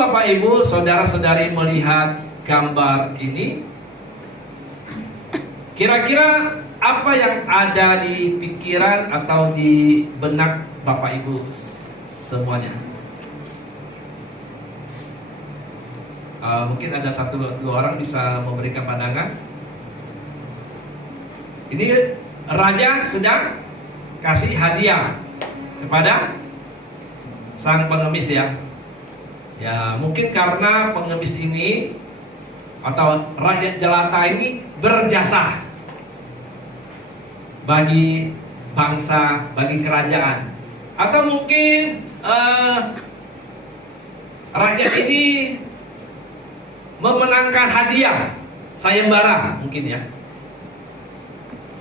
Bapak Ibu, saudara-saudari melihat gambar ini, kira-kira apa yang ada di pikiran atau di benak Bapak Ibu semuanya? Mungkin ada satu dua orang bisa memberikan pandangan. Ini raja sedang kasih hadiah kepada sang pengemis ya. Ya, mungkin karena pengemis ini atau rakyat jelata ini berjasa bagi bangsa, bagi kerajaan. Atau mungkin rakyat ini memenangkan hadiah sayembara mungkin ya.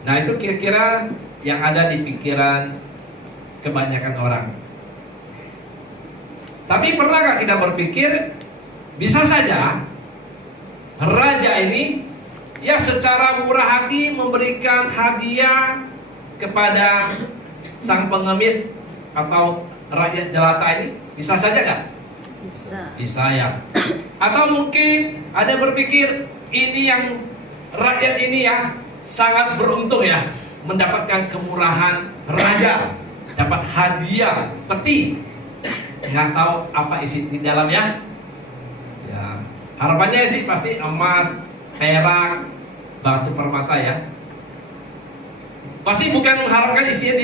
Nah, itu kira-kira yang ada di pikiran kebanyakan orang. Tapi pernahkah kita berpikir bisa saja raja ini ya secara murah hati memberikan hadiah kepada sang pengemis atau rakyat jelata ini? Bisa saja nggak? Bisa ya. Atau mungkin ada yang berpikir ini yang rakyat ini ya sangat beruntung ya mendapatkan kemurahan raja, dapat hadiah peti, nggak tahu apa isi di dalamnya. Ya, harapannya sih pasti emas, perak, batu permata ya. Pasti bukan mengharapkan isinya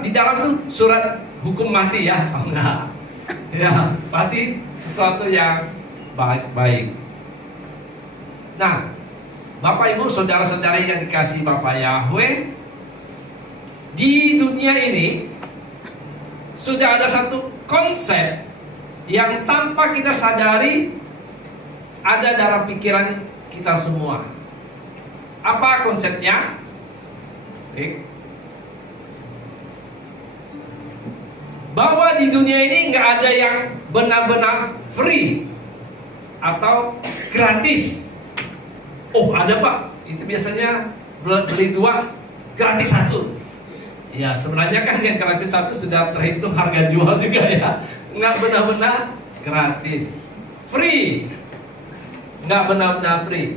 di dalam itu surat hukum mati ya, enggak. Ya, pasti sesuatu yang baik-baik. Nah, Bapak Ibu, saudara-saudari yang dikasihi Bapak Yahweh, di dunia ini sudah ada satu konsep yang tanpa kita sadari ada dalam pikiran kita semua. Apa konsepnya? Bahwa di dunia ini nggak ada yang benar-benar free atau gratis. Oh, ada Pak, itu biasanya beli dua gratis satu. Ya, sebenarnya kan yang gratis satu sudah terhitung harga jual juga ya. Nggak benar-benar gratis, free. Nggak benar-benar free.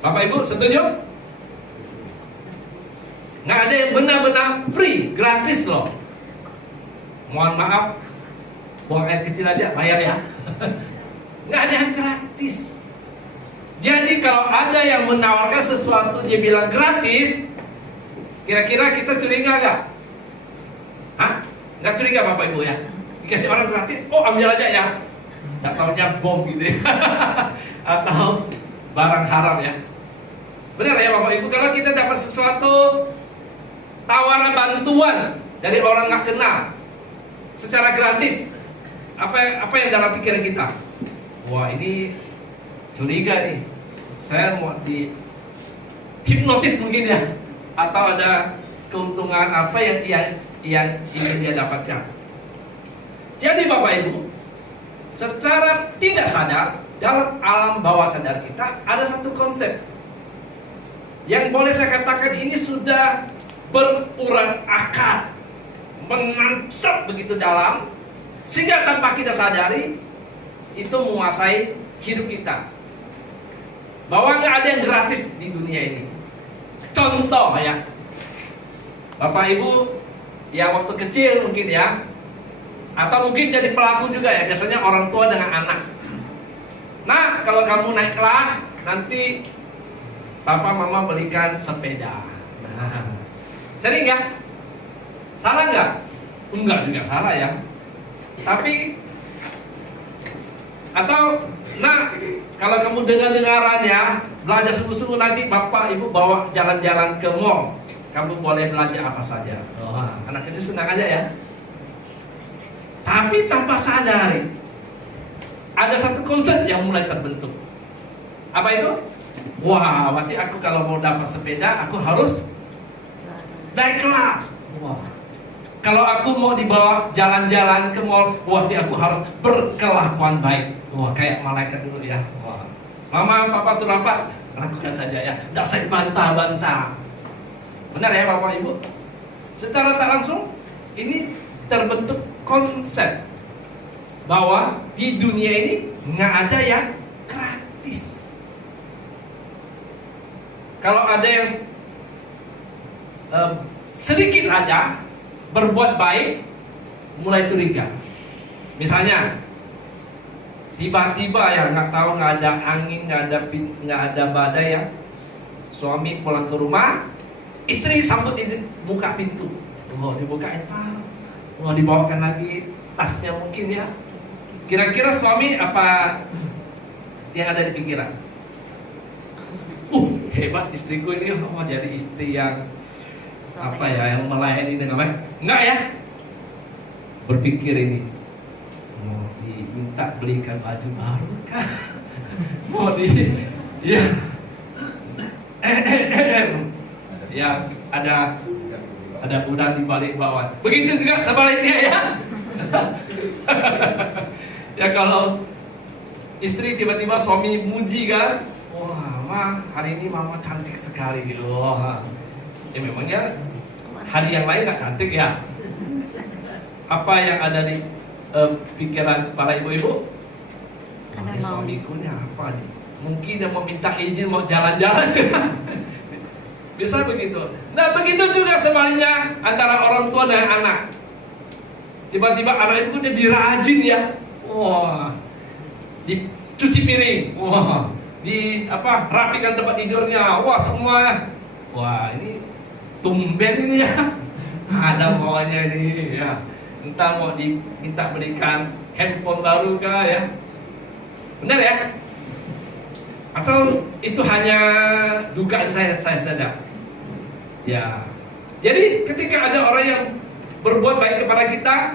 Bapak Ibu setuju? Nggak ada yang benar-benar free, gratis loh. Mohon maaf, buang air kecil aja bayar ya. Nggak ada yang gratis. Jadi kalau ada yang menawarkan sesuatu dia bilang gratis, kira-kira kita curiga nggak? Hah? Nggak curiga Bapak Ibu ya? Dikasih orang gratis, oh ambil aja ya. Nggak taunya bom gitu ya. Atau barang haram ya. Benar ya Bapak Ibu, kalau kita dapat sesuatu tawaran bantuan dari orang nggak kenal secara gratis, apa yang dalam pikiran kita? Wah, ini curiga nih, saya mau di hipnotis mungkin ya, atau ada keuntungan apa yang ingin dia dapatkan. Jadi Bapak Ibu, secara tidak sadar dalam alam bawah sadar kita ada satu konsep yang boleh saya katakan ini sudah berurat akar, menantap begitu dalam, sehingga tanpa kita sadari itu menguasai hidup kita. Bahwa nggak ada yang gratis di dunia ini. Contoh ya, Bapak Ibu ya waktu kecil mungkin ya, atau mungkin jadi pelaku juga ya, biasanya orang tua dengan anak. Nah, kalau kamu naik kelas, nanti papa mama belikan sepeda. Nah, sering nggak? Salah nggak? Enggak juga salah ya. Tapi atau nah, kalau kamu dengar-dengarannya belajar sungguh-sungguh, nanti bapak ibu bawa jalan-jalan ke mall, kamu boleh belanja apa saja. Oh, anak kecil senang aja ya. Tapi tanpa sadari ada satu konsep yang mulai terbentuk. Apa itu? Wah, berarti aku kalau mau dapat sepeda aku harus naik kelas. Wah, kalau aku mau dibawa jalan-jalan ke mall, berarti aku harus berkelakuan baik. Wah, kayak malaikat dulu ya. Wah, mama, papa suruh apa? Lakukan saja ya. Tidak saya bantah-bantah. Benar ya Bapak Ibu? Secara tak langsung ini terbentuk konsep bahwa di dunia ini nggak ada yang gratis. Kalau ada yang sedikit aja berbuat baik, mulai curiga. Misalnya tiba-tiba ya nggak tahu, nggak ada angin, nggak ada badai ya, suami pulang ke rumah, istri sambut di buka pintu. Oh, dibukain Pak, oh dibawakan lagi tasnya mungkin ya. Kira-kira suami apa yang ada di pikiran? Hebat istriku ini, oh jadi istri yang apa ya, yang melayani dengan baik. Enggak ya, berpikir ini mau diminta belikan baju baru kah? Mau di ya ya ada udang di balik bawah. Begitu juga sebaliknya ya. Ya kalau istri tiba-tiba suami muji kan, wah mah hari ini mama cantik sekali gitu. Wah, ya memangnya hari yang lain nggak cantik ya. Apa yang ada di pikiran para ibu-ibu? Ini suamiku ini apa nih? Mungkin dia mau minta izin mau jalan-jalan. Bisa begitu. Nah begitu juga sebaliknya antara orang tua dan anak. Tiba-tiba anak itu jadi rajin ya. Wah, dicuci piring. Wah, rapikan tempat tidurnya. Wah semua. Wah ini tumben ini ya. Ada pokoknya ini ya. Entah mau diminta belikan handphone baru kah ya. Benar ya? Atau itu hanya dugaan saya saja? Ya. Jadi ketika ada orang yang berbuat baik kepada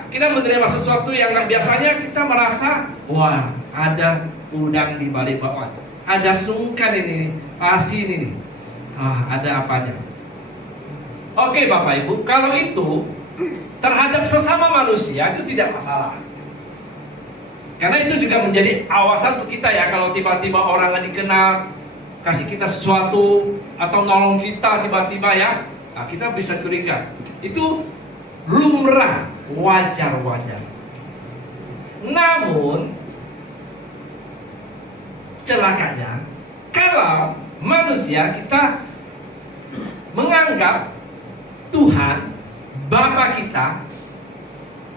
kita menerima sesuatu yang nggak biasanya, kita merasa wah ada udang di balik bawah, ada sungkan ini, asin ini, ada apanya. Oke Bapak Ibu, kalau itu terhadap sesama manusia itu tidak masalah. Karena itu juga menjadi awasan untuk kita ya. Kalau tiba-tiba orang nggak dikenal kasih kita sesuatu atau nolong kita tiba-tiba ya, nah kita bisa curiga. Itu lumrah, wajar-wajar. Namun celakanya kalau manusia kita menganggap Tuhan Bapa kita,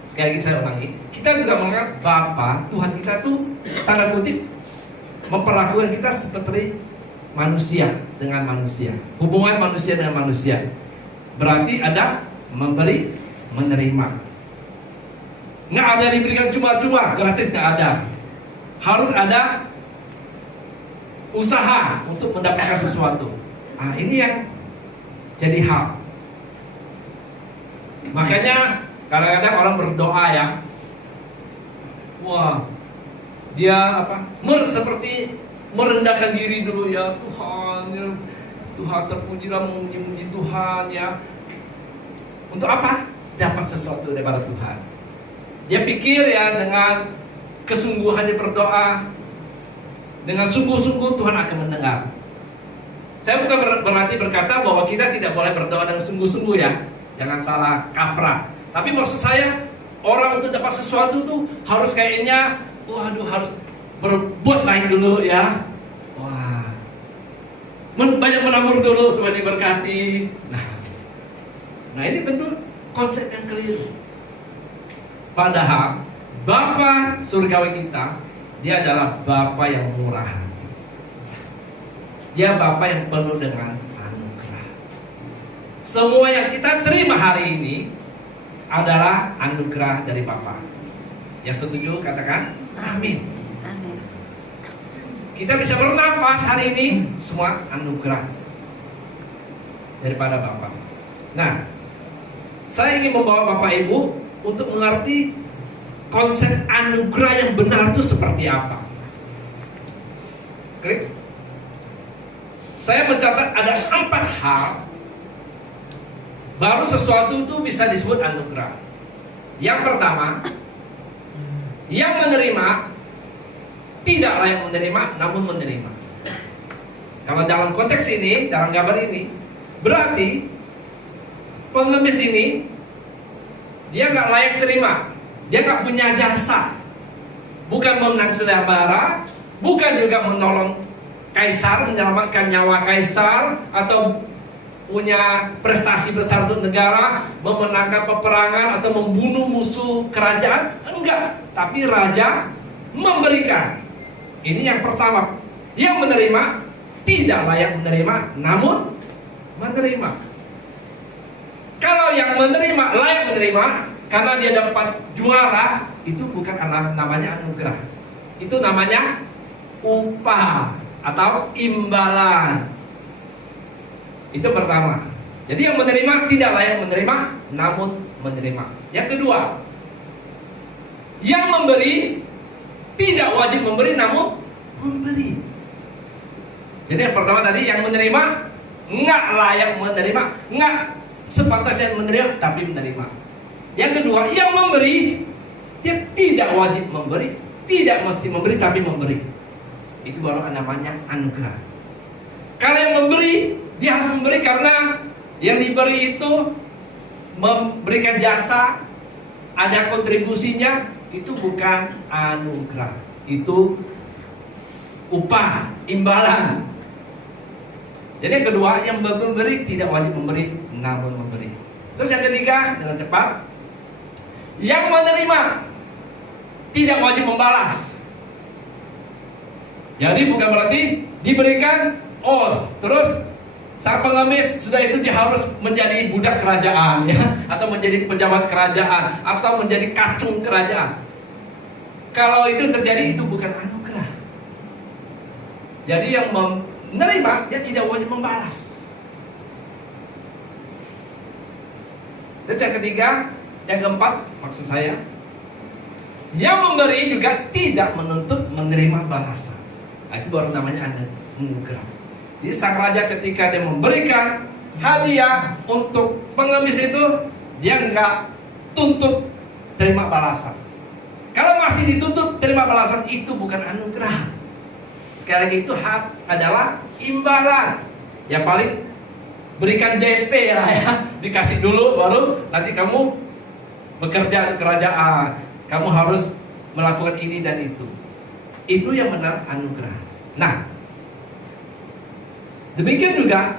sekali lagi saya ulangi, kita juga menganggap Bapa Tuhan kita tuh tanda kutip memperlakukan kita seperti manusia dengan manusia, hubungan manusia dengan manusia. Berarti ada memberi, menerima. Nggak ada diberikan cuma-cuma, gratis nggak ada. Harus ada usaha untuk mendapatkan sesuatu. Nah, ini yang jadi hal. Makanya kadang-kadang orang berdoa ya, wah dia seperti merendahkan diri dulu ya, Tuhan ya, Tuhan terpujilah, memuji Tuhan ya. Untuk apa? Dapat sesuatu daripada Tuhan. Dia pikir ya dengan kesungguhan dia berdoa, dengan sungguh-sungguh Tuhan akan mendengar. Saya bukan berarti berkata bahwa kita tidak boleh berdoa dengan sungguh-sungguh ya. Jangan salah kaprah. Tapi maksud saya, orang untuk dapat sesuatu tuh harus kayaknya, waduh harus berbuat baik dulu ya. Wah, banyak menabur dulu supaya diberkati. Nah ini tentu konsep yang keliru. Padahal Bapa surgawi kita, dia adalah Bapa yang murah hati. Dia Bapa yang penuh dengan anugerah. Semua yang kita terima hari ini adalah anugerah dari Bapa. Yang setuju katakan amin. Amin. Kita bisa bernafas hari ini, semua anugerah daripada Bapa. Nah, saya ingin membawa Bapak Ibu untuk mengerti konsep anugerah yang benar itu seperti apa. Oke? Saya mencatat ada 4 hal baru sesuatu itu bisa disebut anugerah. Yang pertama, yang menerima tidak layak menerima, namun menerima. Kalau dalam konteks ini, dalam gambar ini, berarti pengemis ini dia nggak layak terima, dia nggak punya jasa, bukan memenang sayembara, bukan juga menolong kaisar, menyelamatkan nyawa kaisar, atau punya prestasi besar untuk negara, memenangkan peperangan atau membunuh musuh kerajaan. Enggak, tapi raja memberikan. Ini yang pertama. Yang menerima tidak layak menerima, namun menerima. Kalau yang menerima layak menerima karena dia dapat juara, itu bukan namanya anugerah. Itu namanya upah atau imbalan. Itu pertama. Jadi yang menerima tidak layak menerima, namun menerima. Yang kedua, yang memberi tidak wajib memberi, namun memberi. Jadi yang pertama tadi, yang menerima nggak layak menerima, nggak sepantasnya menerima, tapi menerima. Yang kedua, yang memberi dia tidak wajib memberi, tidak mesti memberi, tapi memberi. Itu baru namanya anugerah. Kalau yang memberi, dia harus memberi karena yang diberi itu memberikan jasa, ada kontribusinya. Itu bukan anugerah, itu upah, imbalan. Jadi yang kedua, yang memberi tidak wajib memberi, namun memberi. Terus yang ketiga, dengan cepat, yang menerima tidak wajib membalas. Jadi bukan berarti diberikan, oh terus sang pengemis sudah itu dia harus menjadi budak kerajaan, ya, atau menjadi pejabat kerajaan, atau menjadi kacung kerajaan. Kalau itu terjadi, itu bukan anugerah. Jadi yang menerima dia tidak wajib membalas. Terus yang ketiga, yang keempat, maksud saya, yang memberi juga tidak menuntut menerima balasan. Nah, itu baru namanya anugerah. Jadi sang raja ketika dia memberikan hadiah untuk pengemis itu, dia nggak tuntut terima balasan. Kalau masih dituntut terima balasan, itu bukan anugerah. Sekali lagi, itu hak adalah imbalan. Yang paling berikan JP lah ya, dikasih dulu, baru nanti kamu bekerja di kerajaan, kamu harus melakukan ini dan itu. Itu yang benar anugerah. Nah, demikian juga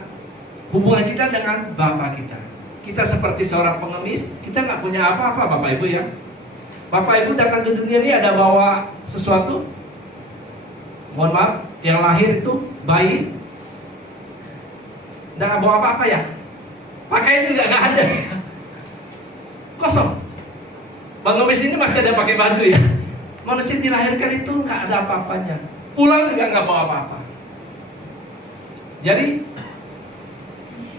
hubungan kita dengan Bapa kita. Kita seperti seorang pengemis, kita nggak punya apa-apa, Bapak Ibu ya. Bapak Ibu datang ke dunia ini ada bawa sesuatu? Mohon maaf, yang lahir itu bayi, nggak bawa apa-apa ya. Pakaian juga nggak ada, kosong. Pengemis ini masih ada pakai baju ya. Manusia dilahirkan itu nggak ada apa-apanya. Pulang juga nggak bawa apa-apa. Jadi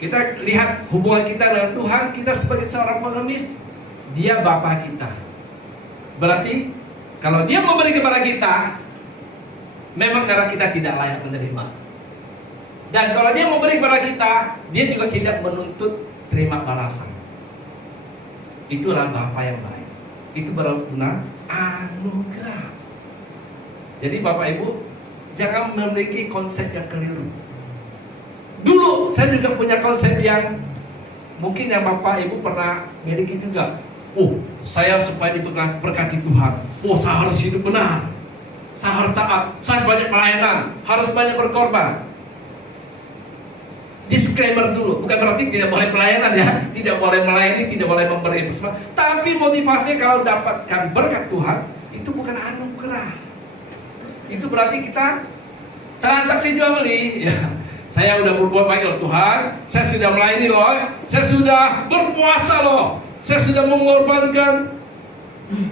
kita lihat hubungan kita dengan Tuhan. Kita sebagai seorang pengemis, dia Bapa kita. Berarti kalau dia memberi kepada kita, memang karena kita tidak layak menerima. Dan kalau dia memberi kepada kita, dia juga tidak menuntut terima balasan. Itulah Bapa yang baik. Itu benar-benar anugerah. Jadi Bapak Ibu, jangan memiliki konsep yang keliru. Dulu saya juga punya konsep yang mungkin yang Bapak Ibu pernah miliki juga. Oh, saya supaya diberkati Tuhan, oh saya harus hidup benar, saya harus taat, saya harus banyak pelayanan, harus banyak berkorban. Disclaimer dulu, bukan berarti tidak boleh pelayanan ya, tidak boleh melayani, tidak boleh memberi persembahan. Tapi motivasinya kalau dapatkan berkat Tuhan, itu bukan anugerah. Itu berarti kita transaksi jual beli. Ya, saya udah berbuat baik loh Tuhan, saya sudah melayani loh, saya sudah berpuasa loh, saya sudah mengorbankan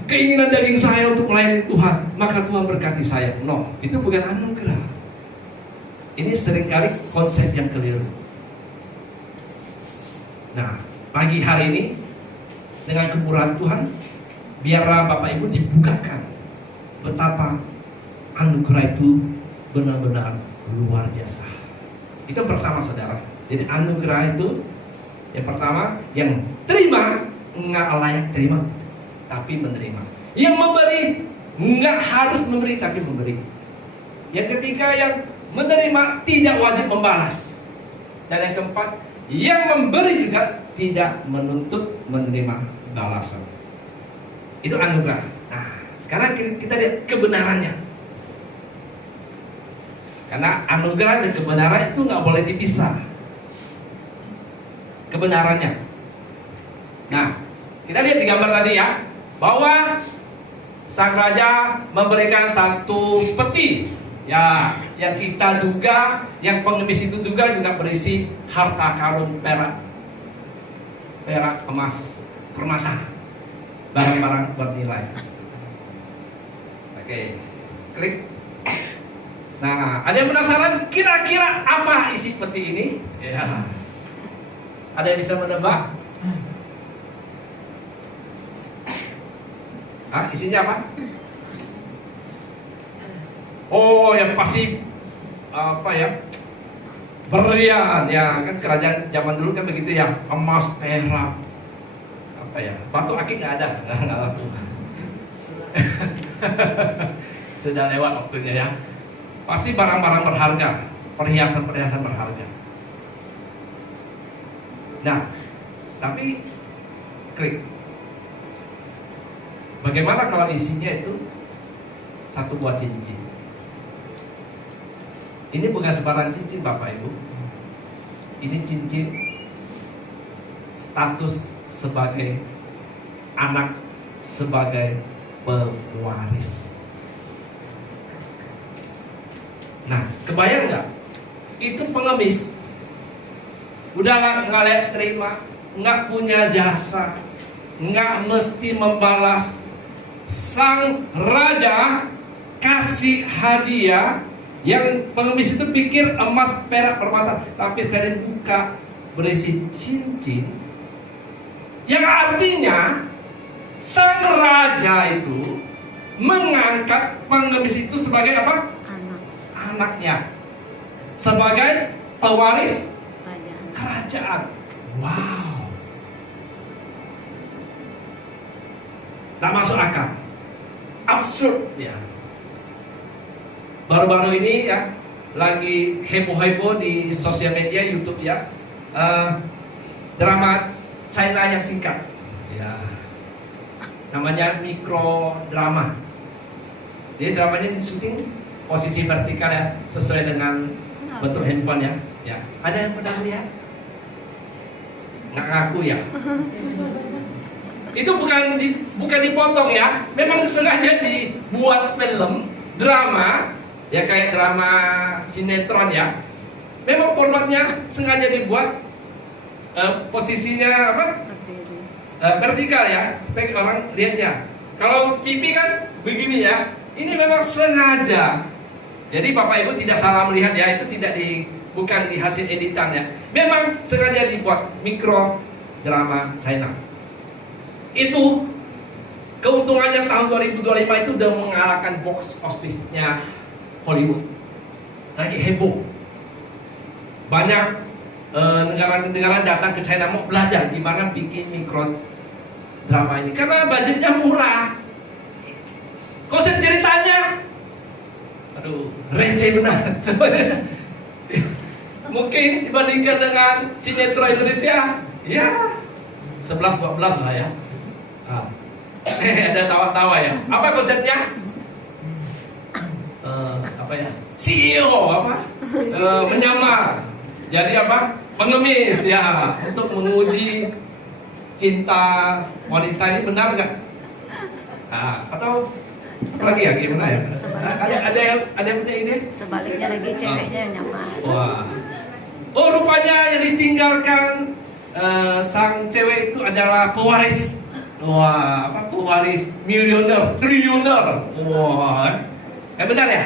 keinginan daging saya untuk melayani Tuhan, maka Tuhan berkati saya. No, itu bukan anugerah. Ini seringkali konsep yang keliru. Nah, pagi hari ini dengan kemurahan Tuhan, biarlah Bapak Ibu dibukakan betapa anugerah itu benar-benar luar biasa. Itu pertama saudara. Jadi anugerah itu yang pertama, yang terima nggak layak terima, tapi menerima. Yang memberi nggak harus memberi, tapi memberi. Yang ketiga, yang menerima tidak wajib membalas. Dan yang keempat, yang memberi juga tidak menuntut menerima balasan. Itu anugerah. Nah, Karena kita lihat kebenarannya. Karena anugerah dan kebenaran itu nggak boleh dipisah. Kebenarannya. Nah, kita lihat di gambar tadi ya, bahwa sang raja memberikan satu peti, ya, yang kita duga, yang pengemis itu duga juga berisi harta karun perak, emas, permata, barang-barang bernilai. Oke, klik. Nah, ada yang penasaran kira-kira apa isi peti ini? Ya. Ada yang bisa menebak? Isinya apa? Oh, yang pasti apa ya? Berlian, ya kan kerajaan zaman dulu kan begitu ya, emas, perak, apa ya? Batu akik nggak ada, nggak laku. Sudah lewat waktunya ya. Pasti barang-barang berharga, perhiasan-perhiasan berharga. Nah, tapi klik. Bagaimana kalau isinya itu satu buah cincin? Ini bukan sembarang cincin, Bapak Ibu. Ini cincin status sebagai anak, sebagai pewaris. Nah, kebayang nggak? Itu pengemis. Udahlah, nggak terima, nggak punya jasa, nggak mesti membalas. Sang raja kasih hadiah yang pengemis itu pikir emas, perak, permata, tapi sekali buka berisi cincin, yang artinya sang raja itu mengangkat pengemis itu sebagai apa? Anaknya, sebagai pewaris kerajaan. Wow, tak masuk akal, absurd ya. Baru-baru ini ya, lagi heboh-heboh di sosial media, YouTube ya, drama China yang singkat ya, namanya mikrodrama. Jadi dramanya syuting posisi vertikal ya, sesuai dengan bentuk handphone ya. Ya, ada yang pernah lihat? Nggak ngaku ya. Itu bukan dipotong ya, memang sengaja dibuat film drama ya, kayak drama sinetron ya. Memang formatnya sengaja dibuat posisinya apa? Vertikal ya, supaya orang lihatnya. Kalau TV kan begini ya. Ini memang sengaja. Jadi Bapak Ibu tidak salah melihat ya, itu bukan di hasil editan ya. Memang sengaja dibuat mikro drama China. Itu keuntungannya tahun 2025 itu udah mengalahkan box office-nya Hollywood. Lagi heboh. Banyak negara-negara datang ke China mau belajar gimana bikin mikro drama ini, karena budgetnya murah. Konsep ceritanya, aduh, receh benar. Mungkin dibandingkan dengan sinetron Indonesia, ya 11-12 lah ya. Ada tawa-tawa ya. Apa konsepnya? Apa ya? CEO apa? Menyamar. Jadi apa? Pengemis ya, untuk menguji cinta wanita ini benar nggak? Atau lagi ya gimana ya? Ada yang punya ide? Sebaliknya lagi ceweknya yang nyamar. Wah. Oh, rupanya yang ditinggalkan sang cewek itu adalah pewaris. Wah, apa pewaris miliuner, triliuner. Wah. Benar ya?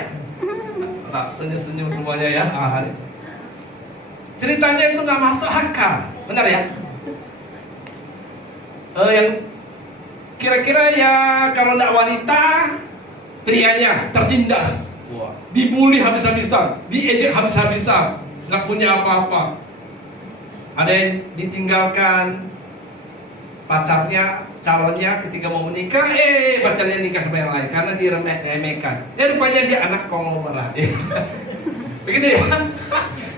Senyum-senyum semuanya ya. Ceritanya itu nggak masuk akal, benar ya? Yang kira-kira ya kalau nggak wanita, prianya tertindas, dibully habis-habisan, diejek habis-habisan, nggak punya apa-apa. Ada yang ditinggalkan pacarnya, calonnya ketika mau menikah, pacarnya nikah sama yang lain karena diremehkan. Rupanya dia anak konglomerat. Begitu ya.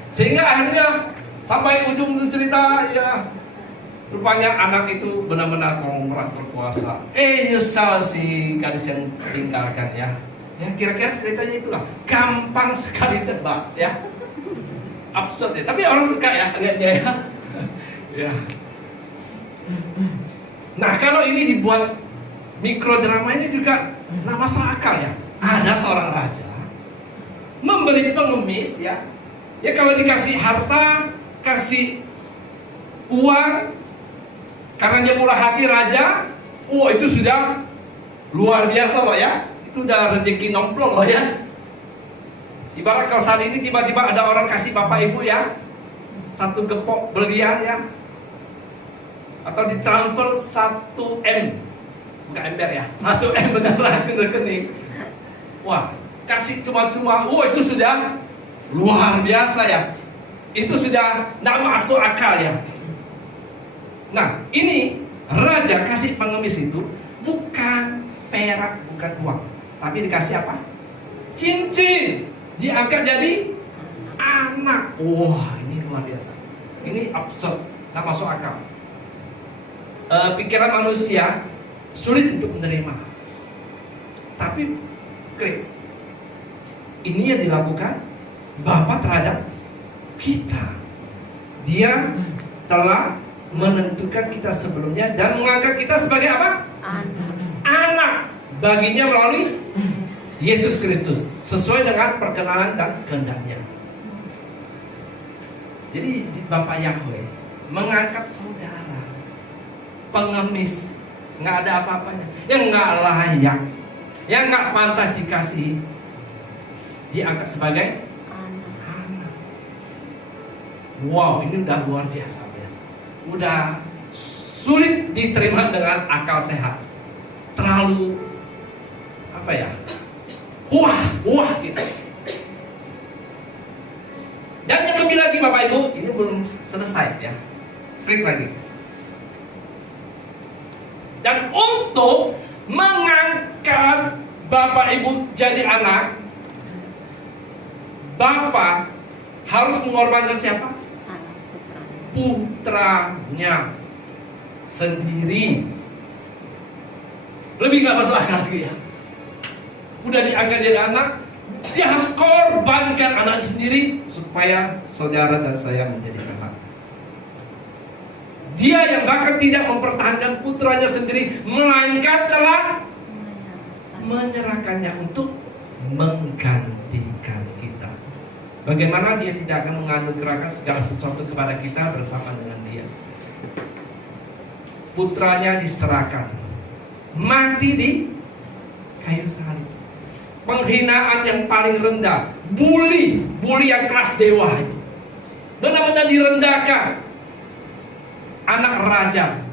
Sehingga akhirnya sampai ujung cerita ya, Rupanya anak itu benar-benar kongrat berkuasa. Nyesal si gadis yang tinggalkan ya. Ya kira-kira ceritanya itulah. Gampang sekali tebak ya. Absurd ya. Tapi orang suka ya lihatnya ya. Ya. Nah kalau ini dibuat mikrodrama ini juga nggak masuk akal ya. Ada seorang raja memberi pengemis ya. Ya kalau dikasih harta, kasih uang, karena dia murah hati raja, itu sudah luar biasa loh ya. Itu udah rezeki nomplong loh ya. Ibarat kalau saat ini tiba-tiba ada orang kasih bapak ibu ya 1 gepok berlian ya, atau ditransfer 1 M, bukan ember ya, 1 M beneran ke rekening. Wah, kasih cuma-cuma, itu sudah luar biasa ya. Itu sudah tidak masuk akal ya. Nah, ini raja kasih pengemis itu bukan perak, bukan uang, tapi dikasih apa? Cincin. Diangkat jadi anak. Wah, ini luar biasa. Ini absurd, tidak masuk akal. Pikiran manusia sulit untuk menerima. Tapi klik. Ini yang dilakukan Bapa terhadap kita. Dia telah menentukan kita sebelumnya dan mengangkat kita sebagai apa? Anak baginya melalui Yesus Kristus, sesuai dengan perkenanan dan kehendaknya. Jadi Bapak Yahweh mengangkat saudara pengemis, nggak ada apa-apanya, yang nggak layak, yang nggak pantas dikasihi, diangkat sebagai anak. Wow, ini udah luar biasa ya. Udah sulit diterima dengan akal sehat. Terlalu apa ya? Wah gitu. Dan yang lebih lagi Bapak Ibu, ini belum selesai ya. Klik lagi. Dan untuk mengangkat Bapak Ibu jadi anak, Bapak harus mengorbankan siapa? Putranya sendiri. Lebih gak masuk akal lagi ya. Udah diangkat jadi anak, dia harus korbankan anaknya sendiri supaya saudara dan saya menjadi anak. Dia yang bahkan tidak mempertahankan putranya sendiri, melainkan telah menyerahkannya untuk menggantikan kita. Bagaimana dia tidak akan menganugerahkan segala sesuatu kepada kita bersama dengan dia? Putranya diserahkan, mati di kayu salib. Penghinaan yang paling rendah, bully yang kelas dewa, benar-benar direndahkan. Anak raja,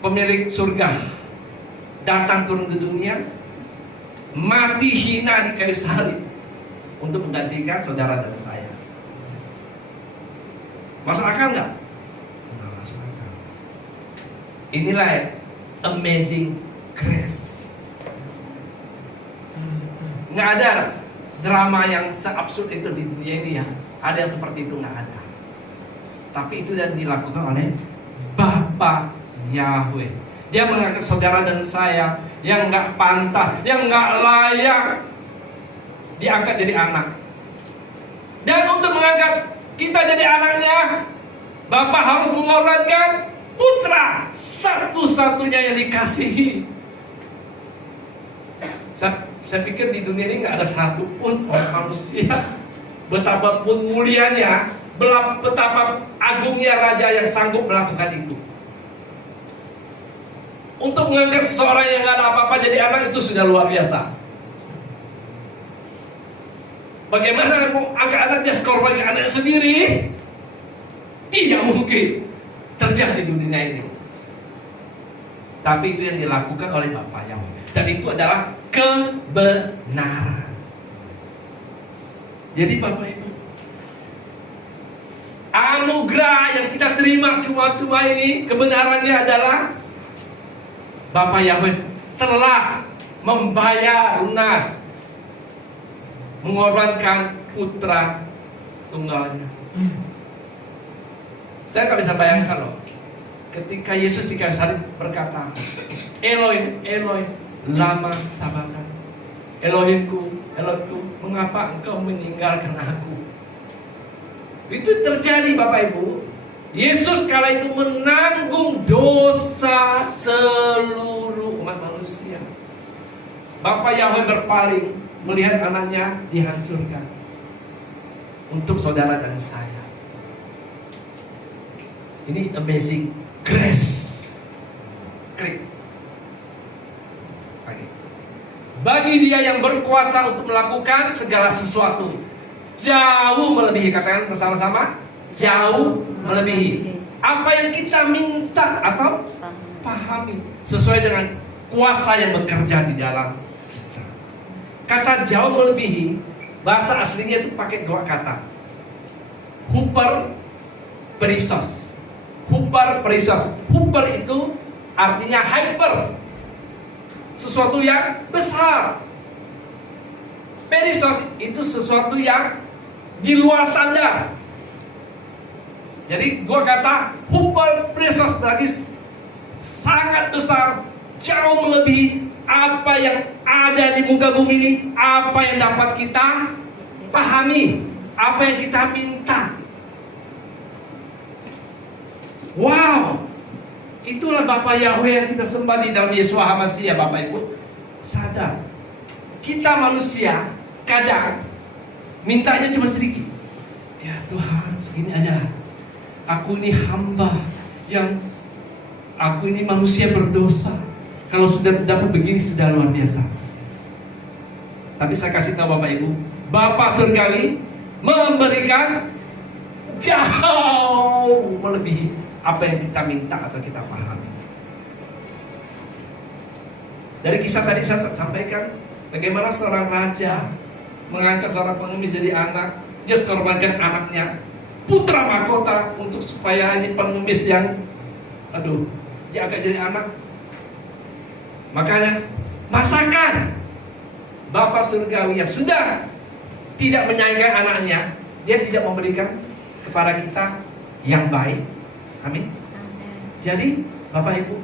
pemilik surga, datang turun ke dunia, mati hina di kayu salib untuk menggantikan saudara dan saya. Masuk akal nggak? Nggak masuk akal. Inilah amazing grace. Nggak ada drama yang seabsurd itu di dunia ini ya. Ada yang seperti itu, nggak ada. Tapi itu yang dilakukan oleh Bapa Yahweh. Dia mengangkat saudara dan saya yang nggak pantas, yang nggak layak, diangkat jadi anak. Dan untuk mengangkat kita jadi anaknya, Bapa harus mengorbankan putra satu-satunya yang dikasihi. Saya pikir di dunia ini nggak ada satu pun orang manusia, betapapun mulianya, betapa agungnya raja yang sanggup melakukan itu. Untuk mengangkat seseorang yang nggak ada apa-apa jadi anak itu sudah luar biasa. Bagaimana mau angkat anaknya sekorbankan anaknya sendiri? Tidak mungkin terjadi di dunia ini. Tapi itu yang dilakukan oleh Bapa Yahweh. Dan itu adalah kebenaran. Jadi Bapak Ibu, anugerah yang kita terima cuma-cuma ini, kebenarannya adalah Bapa Yahweh telah membayar lunas, mengorbankan putra tunggalnya. Saya nggak bisa bayangkan loh, ketika Yesus di kayu salib berkata, Eloi, Eloi, lama sabachthani. Elohimku, Elohimku, mengapa engkau meninggalkan aku? Itu terjadi Bapak Ibu. Yesus kala itu menanggung dosa seluruh umat manusia. Bapa Yahweh berpaling melihat anaknya dihancurkan untuk saudara dan saya. Ini amazing grace. Klik. Bagi Dia yang berkuasa untuk melakukan segala sesuatu, jauh melebihi, katakan bersama-sama, jauh melebihi apa yang kita minta atau pahami, sesuai dengan kuasa yang bekerja di dalam kita. Kata jauh melebihi, bahasa aslinya itu pakai dua kata, huper perisos. Huper perisos. Huper itu artinya hyper, sesuatu yang besar. Perisos itu sesuatu yang di luar standar. Jadi dua kata huper perisos berarti sangat besar, jauh melebihi apa yang ada di muka bumi ini, apa yang dapat kita pahami, apa yang kita minta. Wow, itulah Bapa Yahweh yang kita sembah di dalam Yeshua HaMashiach. Bapak Ibu sadar, kita manusia kadang mintanya cuma sedikit. Ya Tuhan, segini aja. Aku ini hamba yang, aku ini manusia berdosa. Kalau sudah dapat begini sudah luar biasa. Tapi saya kasih tahu Bapak Ibu, Bapa Surgawi memberikan jauh melebihi apa yang kita minta atau kita pahami. Dari kisah tadi saya sampaikan bagaimana seorang raja mengangkat seorang pengemis jadi anak. Dia korbankan anaknya, putra mahkota, untuk supaya ini pengemis yang dia agak jadi anak. Makanya masakan Bapa Surgawi yang sudah tidak menyayangkan anaknya, Dia tidak memberikan kepada kita yang baik. Amin. Jadi Bapak Ibu,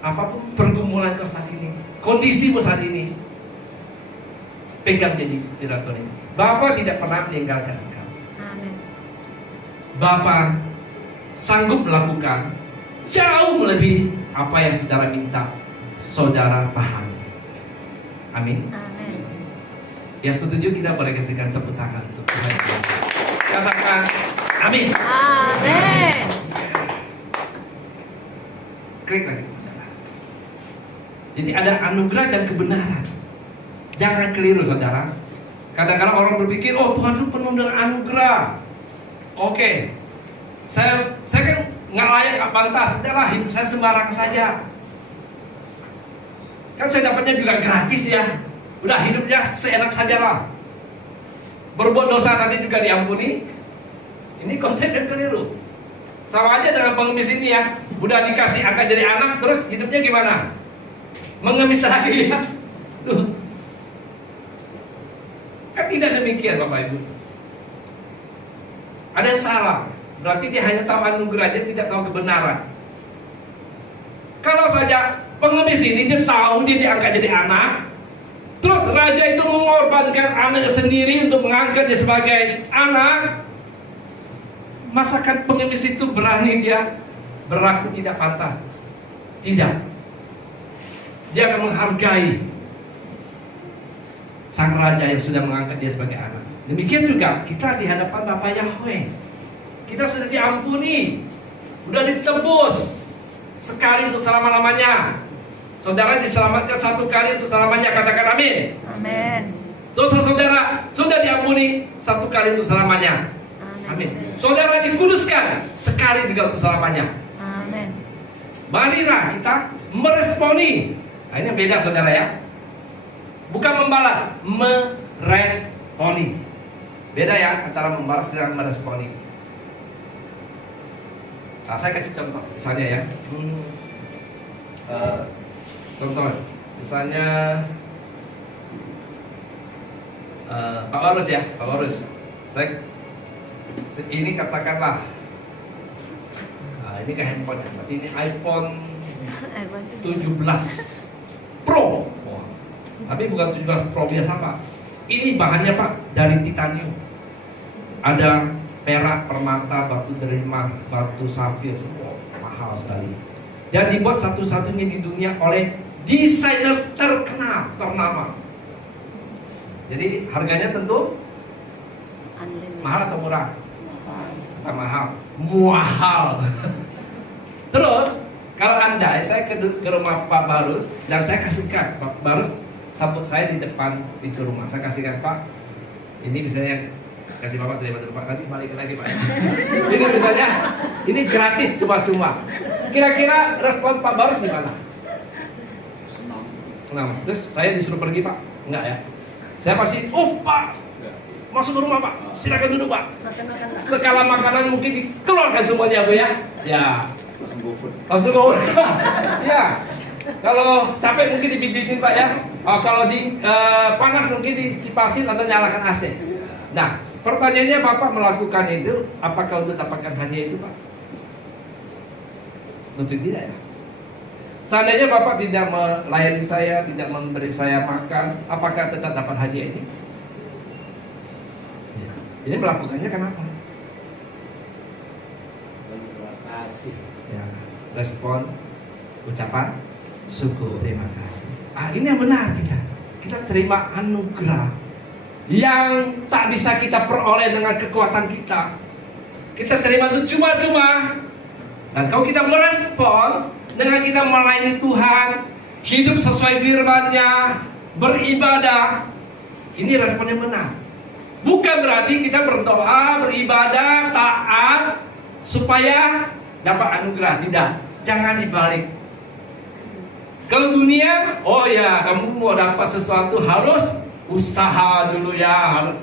apapun pergumulan kau saat ini, kondisimu saat ini, pegang jadi pidato ini. Bapa tidak pernah meninggalkan engkau. Amin. Bapa sanggup melakukan jauh melebihi apa yang saudara minta, saudara pahami. Amin. Amin. Yang setuju kita boleh ketikkan tepuk tangan untuk Tuhan. Katakan amin. Amin. Klik lagi saudara. Jadi ada anugerah dan kebenaran. Jangan keliru saudara. Kadang-kadang orang berpikir, oh Tuhan itu penuh dengan anugerah. Oke, saya kan nggak layak, nggak pantas. Udahlah, hidup saya sembarang saja. Kan saya dapatnya juga gratis ya. Udah hidupnya seenak saja lah. Berbuat dosa nanti juga diampuni. Ini konsep yang keliru. Sama aja dengan pengemis ini ya. Udah dikasih angkat jadi anak, terus hidupnya gimana? Mengemis lagi ya. Duh. Kan tidak demikian Bapak Ibu. Ada yang salah. Berarti dia hanya tahu anugerah, dia tidak tahu kebenaran. Kalau saja pengemis ini dia tahu dia diangkat jadi anak, terus raja itu mengorbankan anaknya sendiri untuk mengangkat dia sebagai anak, masakan pengemis itu berani dia berlaku tidak pantas? Tidak. Dia akan menghargai sang raja yang sudah mengangkat dia sebagai anak. Demikian juga kita di hadapan Bapa Yahweh. Kita sudah diampuni, sudah ditebus sekali untuk selama-lamanya. Saudara diselamatkan satu kali untuk selamanya. Katakan amin. Amin. Dosa saudara sudah diampuni satu kali untuk selamanya. Amin. Saudara dikuduskan sekali juga untuk selamanya. Amin. Marilah kita meresponi. Nah, ini yang beda saudara ya. Bukan membalas, meresponi. Beda ya antara membalas dan meresponi. Nah, saya kasih contoh, misalnya ya. Contoh, misalnya Pak Warus ya, Pak Warus. Ini katakanlah Nah, ini kan handphone ya. Berarti ini iPhone iPhone 17 Pro. Wah. Tapi bukan 17 Pro biasa Pak. Ini bahannya Pak dari titanium. Ada perak, permata, batu delima, batu safir. Wow, mahal sekali. Dan dibuat satu-satunya di dunia oleh desainer terkenal, ternama. Jadi harganya tentu unlimited. mahal atau murah? Mahal. Mahal. Terus kalau Anda, saya ke rumah Pak Barus dan saya kasihkan Pak Barus sambut saya di depan pintu rumah. Saya kasihkan Pak, ini misalnya kasih Bapak terima dulu Pak, nanti balik lagi Pak. Ini misalnya, ini gratis cuma-cuma. Kira-kira respon Pak Barus gimana? Nah, terus saya disuruh pergi Pak? Enggak ya? Saya pasti, oh Pak, masuk ke rumah Pak, silakan duduk Pak. Skala makanan mungkin dikeluarkan semuanya Bu ya. Ya. Langsung GoFood. Langsung go. Ya. Kalau capek mungkin dibijitin Pak ya. Oh, kalau panas mungkin dikipasin atau nyalakan AC. Nah, pertanyaannya Bapak melakukan itu apakah untuk dapatkan hadiah itu Pak? Tentu tidak ya. Seandainya Bapak tidak melayani saya, tidak memberi saya makan, apakah tetap dapat hadiah ini? Ya. Ini melakukannya kenapa? Bagi terima kasih. Ya, respon, ucapan syukur, terima kasih. Ini yang benar kita terima anugerah yang tak bisa kita peroleh dengan kekuatan kita. Kita terima itu cuma-cuma. Dan kalau kita merespon dengan kita melayani Tuhan, hidup sesuai firman-Nya, beribadah, ini respon yang benar. Bukan berarti kita berdoa, beribadah, taat supaya dapat anugerah. Tidak, jangan dibalik. Kalau dunia, oh ya, kamu mau dapat sesuatu harus usaha dulu ya, harus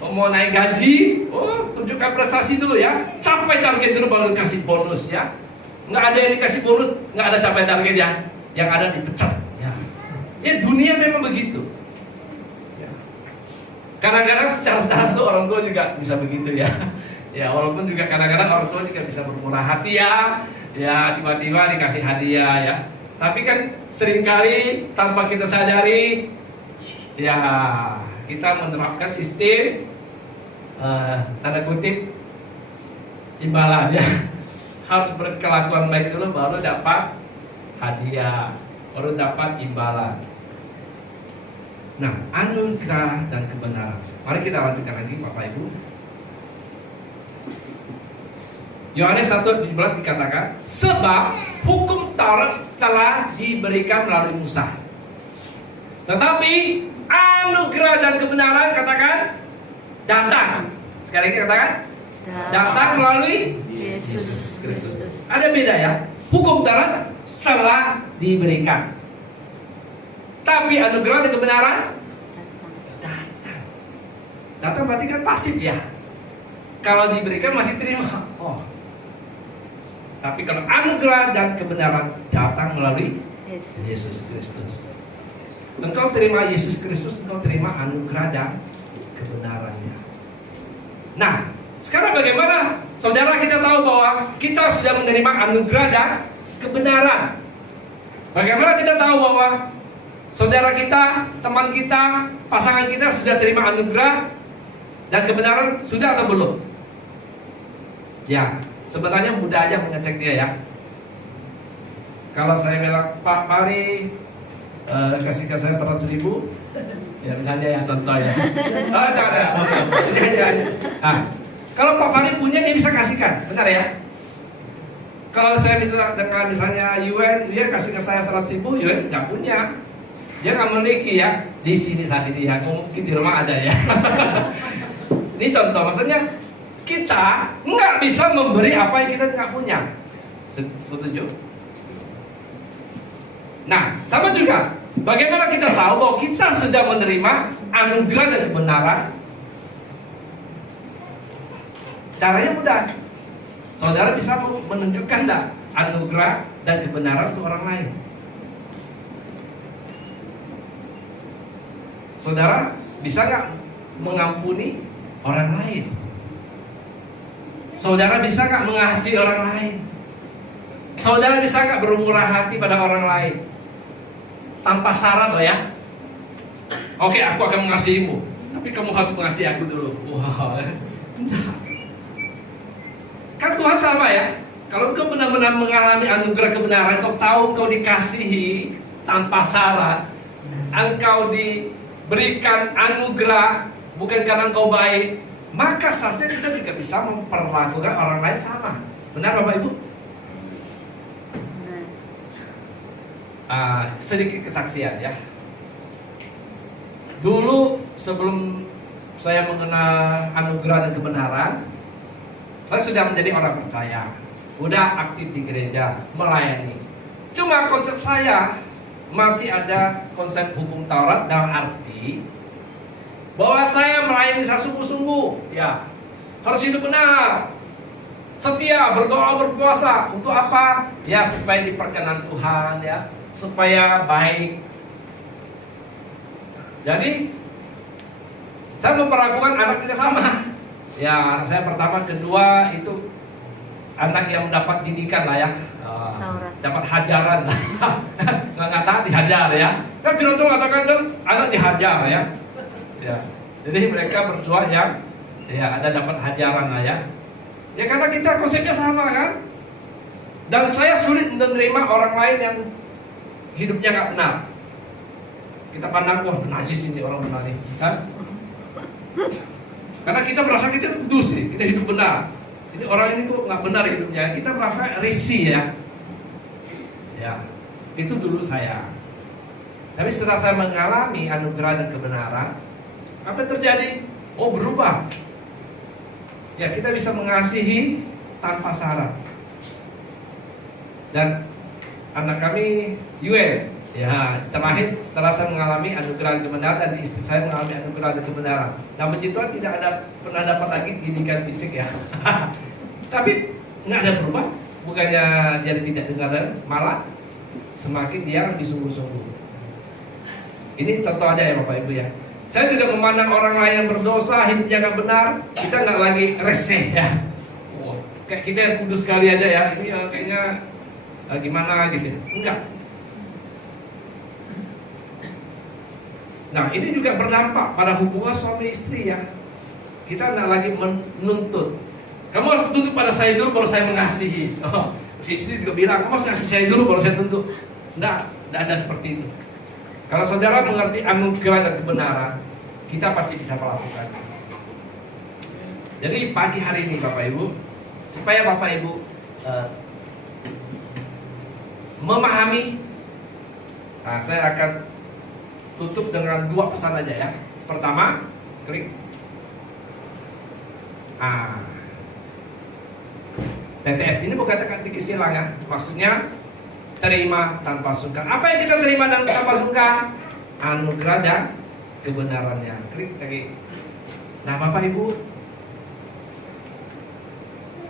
mau naik gaji, oh tunjukkan prestasi dulu ya, capai target dulu baru kasih bonus ya. Nggak ada yang dikasih bonus, nggak ada capai target ya, yang ada dipecat ya. Ya dunia memang begitu. Ya. Kadang-kadang secara langsung orang tua juga bisa begitu ya. Ya walaupun juga kadang-kadang orang tua juga bisa bermurah hati ya, ya tiba-tiba dikasih hadiah ya. Tapi kan seringkali tanpa kita sadari, ya kita menerapkan sistem tanda kutip imbalan ya. Harus berkelakuan baik dulu baru dapat hadiah, baru dapat imbalan. Nah, anugerah dan kebenaran. Mari kita lanjutkan lagi Bapak Ibu. Yohanes 1:17 dikatakan, sebab hukum Taurat telah diberikan melalui Musa. Tetapi anugerah dan kebenaran katakan datang. Sekali lagi katakan datang melalui Yesus Kristus. Ada beda ya. Hukum Taurat telah diberikan. Tapi anugerah dan kebenaran datang. Datang berarti kan pasif ya. Kalau diberikan masih terima. Oh. Tapi kalau anugerah dan kebenaran datang melalui Yesus Kristus. Engkau terima Yesus Kristus, engkau terima anugerah dan kebenarannya. Nah, sekarang bagaimana saudara kita tahu bahwa kita sudah menerima anugerah dan kebenaran? Bagaimana kita tahu bahwa saudara kita, teman kita, pasangan kita sudah terima anugerah dan kebenaran sudah atau belum? Ya, sebenarnya mudah aja mengeceknya ya. Kalau saya bilang, Pak mari kasih ke saya 100.000, ya misalnya ya contoh ya. Oh, jangan. Nah, kalau Pak Farid punya dia bisa kasihkan, benar ya? Kalau saya minta dengan misalnya Yuen, dia kasih ke saya 100.000, Yuen nggak punya, dia nggak memiliki ya. Di sini saat ini ya, mungkin di rumah ada ya. Ini contoh, maksudnya kita nggak bisa memberi apa yang kita nggak punya. Setuju? Nah, sama juga. Bagaimana kita tahu bahwa kita sudah menerima anugerah dan kebenaran? Caranya mudah. Saudara bisa menunjukkan enggak anugerah dan kebenaran untuk orang lain? Saudara bisa nggak mengampuni orang lain? Saudara bisa nggak mengasihi orang lain? Saudara bisa nggak bermurah hati pada orang lain tanpa syarat loh ya? Oke, aku akan mengasihimu, tapi kamu harus mengasihi aku dulu. Wah, nah. Kan Tuhan sama ya. Kalau engkau benar-benar mengalami anugerah kebenaran, engkau tahu engkau dikasihi tanpa syarat, engkau diberikan anugerah bukan karena engkau baik, maka seharusnya kita juga bisa memperlakukan orang lain sama. Benar Bapak Ibu? Sedikit kesaksian ya. Dulu sebelum saya mengenal anugerah dan kebenaran, saya sudah menjadi orang percaya, udah aktif di gereja, melayani. Cuma konsep saya masih ada konsep hukum Taurat dalam arti bahwa saya melayani saya sungguh-sungguh, ya harus hidup benar, setia, berdoa, berpuasa. Untuk apa? Ya supaya diperkenan Tuhan, ya supaya baik. Jadi saya memperlakukan anak juga sama. Ya, anak saya pertama, kedua itu anak yang mendapat didikan lah ya, dapat hajaran. nggak tahu dihajar ya. Kan Firman Tuhan katakan kan anak dihajar ya. Ya, jadi mereka berdua yang ya ada dapat hajaran lah ya. Ya karena kita konsepnya sama kan. Dan saya sulit menerima orang lain yang hidupnya nggak benar. Kita pandang, wah najis ini orang benar nih, kan? Karena kita merasa kita kudus nih, kita hidup benar. Ini orang ini kok nggak benar hidupnya, kita merasa risih ya. Ya, itu dulu saya. Tapi setelah saya mengalami anugerah dan kebenaran, apa yang terjadi? Oh berubah. Ya kita bisa mengasihi tanpa syarat. Dan anak kami Yue, ya terakhir setelah saya mengalami anugerah dan kebenaran dan istri saya mengalami anugerah dan kebenaran. Nah puji Tuhan tidak ada pernah dapat lagi didikan fisik ya. Tapi nggak ada berubah. Bukannya dia tidak dengar, malah semakin dia lebih sungguh-sungguh. Ini contoh aja ya Bapak Ibu ya. Saya juga memandang orang lain yang berdosa, hidupnya nggak benar, kita nggak lagi reseh ya. Oh, kayak kita yang kudus sekali aja ya. Ini kayaknya gimana gitu. Enggak. Nah ini juga berdampak pada hubungan suami istri ya. Kita nggak lagi menuntut. Kamu harus tuntut pada saya dulu baru saya mengasihi. Oh, si istri juga bilang kamu harus kasih saya dulu baru saya tuntut. Nggak ada seperti itu. Kalau saudara mengerti anugerah dan kebenaran, kita pasti bisa melakukan. Jadi pagi hari ini Bapak Ibu, supaya Bapak Ibu memahami, nah saya akan tutup dengan dua pesan aja ya. Pertama, klik. TTS ini bukan teka-teki silang ya. Maksudnya terima tanpa sungkan. Apa yang kita terima dan tanpa sungkan? Anugerah dan kebenarannya. Klik lagi. Nah Bapak Ibu,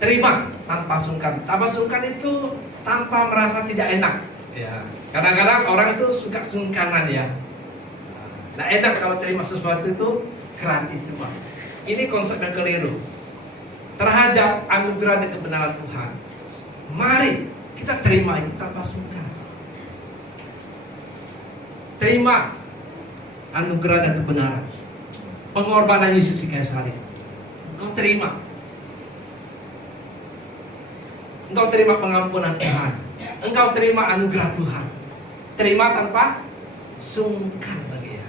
terima tanpa sungkan. Tanpa sungkan itu tanpa merasa tidak enak. Ya. Kadang-kadang orang itu suka sungkanan ya. Nah enak kalau terima sesuatu itu gratis cuma. Ini konsep yang keliru terhadap anugerah dan kebenaran Tuhan. Mari kita terima itu tanpa sungkan. Terima anugerah dan kebenaran, pengorbanan Yesus di kayu salib. Engkau terima. Engkau terima pengampunan Tuhan. Engkau terima anugerah Tuhan. Terima tanpa sungkan bagi dia.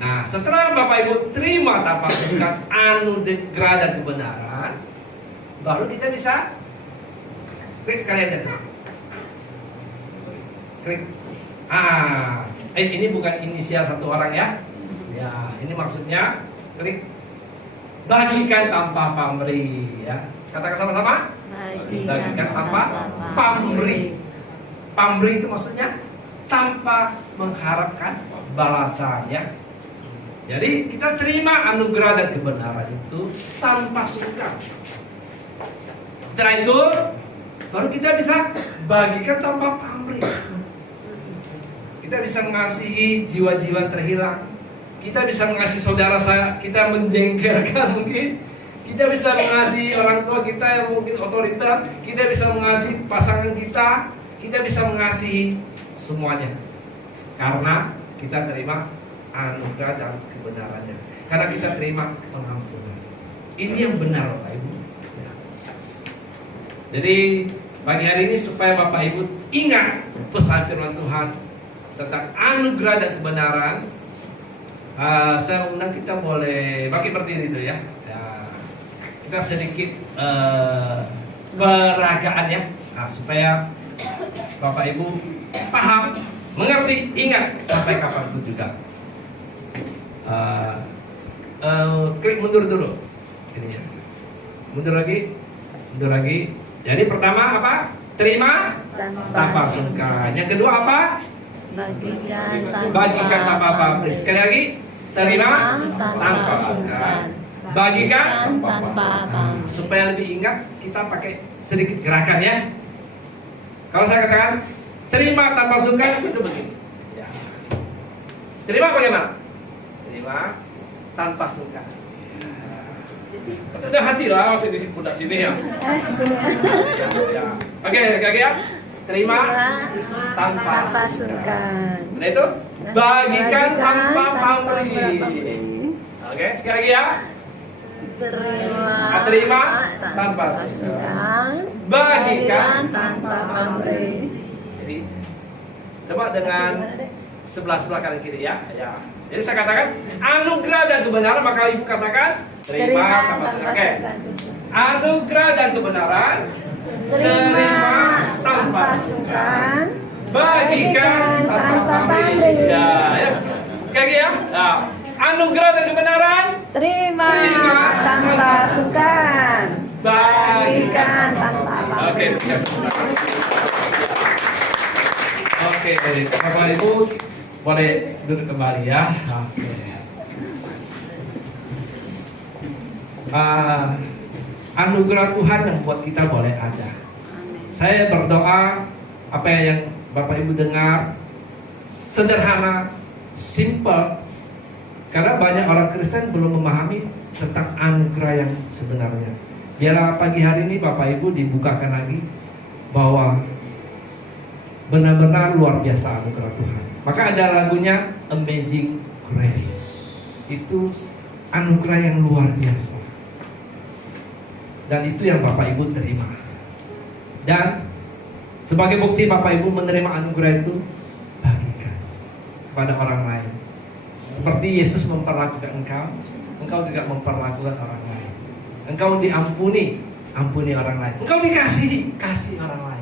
Nah, setelah Bapak Ibu terima tanpa sungkan anugerah dan kebenaran, baru kita bisa klik sekali aja. Klik. Ini bukan inisial satu orang ya. Ya, ini maksudnya klik. Bagikan tanpa pamrih ya. Katakan sama-sama. Bagikan tanpa pamrih. Pamrih itu maksudnya tanpa mengharapkan balasan ya. Jadi kita terima anugerah dan kebenaran itu tanpa sungkan. Setelah itu baru kita bisa bagikan tanpa pamrih. Kita bisa mengasihi jiwa-jiwa terhilang. Kita bisa mengasihi saudara kita menjengkelkan mungkin. Kita bisa mengasihi orang tua kita yang mungkin otoriter, kita bisa mengasihi pasangan kita, kita bisa mengasihi semuanya. Karena kita terima anugerah dan kebenarannya. Karena kita terima pengampunan. Ini yang benar Bapak Ibu. Ya. Jadi pagi hari ini supaya Bapak Ibu ingat pesan firman Tuhan tentang anugerah dan kebenaran. Saya undang kita boleh bagi berdiri itu ya. Kita sedikit peragaan ya, supaya Bapak Ibu paham, mengerti, ingat sampai kapanpun juga. Klik mundur dulu, ini ya. Mundur lagi. Jadi pertama apa? Terima tanpa sungkan. Yang kedua apa? Bagikan tanpa pamrih. Sekali lagi, terima tanpa sungkan. Bagikan tanpa pamrih. Supaya lebih ingat, kita pakai sedikit gerakan ya. Kalau saya katakan terima tanpa sungkan itu begini. Ya. Terima bagaimana? Terima tanpa sungkan. Sudah hati lah, masih di pundak sini ya. Ya. Oke, ya. Terima tanpa sungkan. Nah itu bagikan tanpa pamrih. Oke, sekali lagi ya. Terima tanpa sungkan. Bagikan tanpa pamrih. Jadi coba dengan sebelah kanan kiri ya. Ya. Jadi saya katakan anugerah dan kebenaran, maka ibu katakan terima tanpa sungkan. Oke. Anugerah dan kebenaran, terima tanpa sungkan, bagikan tanpa pamrih. Ya. Sekali lagi ya. Nah, anugerah dan kebenaran, terima tanpa sungkan, bagikan tanpa pamrih. Oke, Bapak Ibu boleh duduk kembali ya. Oke. Anugerah Tuhan yang buat kita boleh ada. Saya berdoa apa yang Bapak Ibu dengar sederhana, simple. Karena banyak orang Kristen belum memahami tentang anugerah yang sebenarnya. Biarlah pagi hari ini Bapak Ibu dibukakan lagi bahwa benar-benar luar biasa anugerah Tuhan. Maka ada lagunya Amazing Grace. Itu anugerah yang luar biasa. Dan itu yang Bapak Ibu terima. Dan sebagai bukti Bapak Ibu menerima anugerah itu, bagikan kepada orang lain. Seperti Yesus memperlakukan engkau, engkau juga memperlakukan orang lain. Engkau diampuni, ampuni orang lain. Engkau dikasihi, kasih orang lain.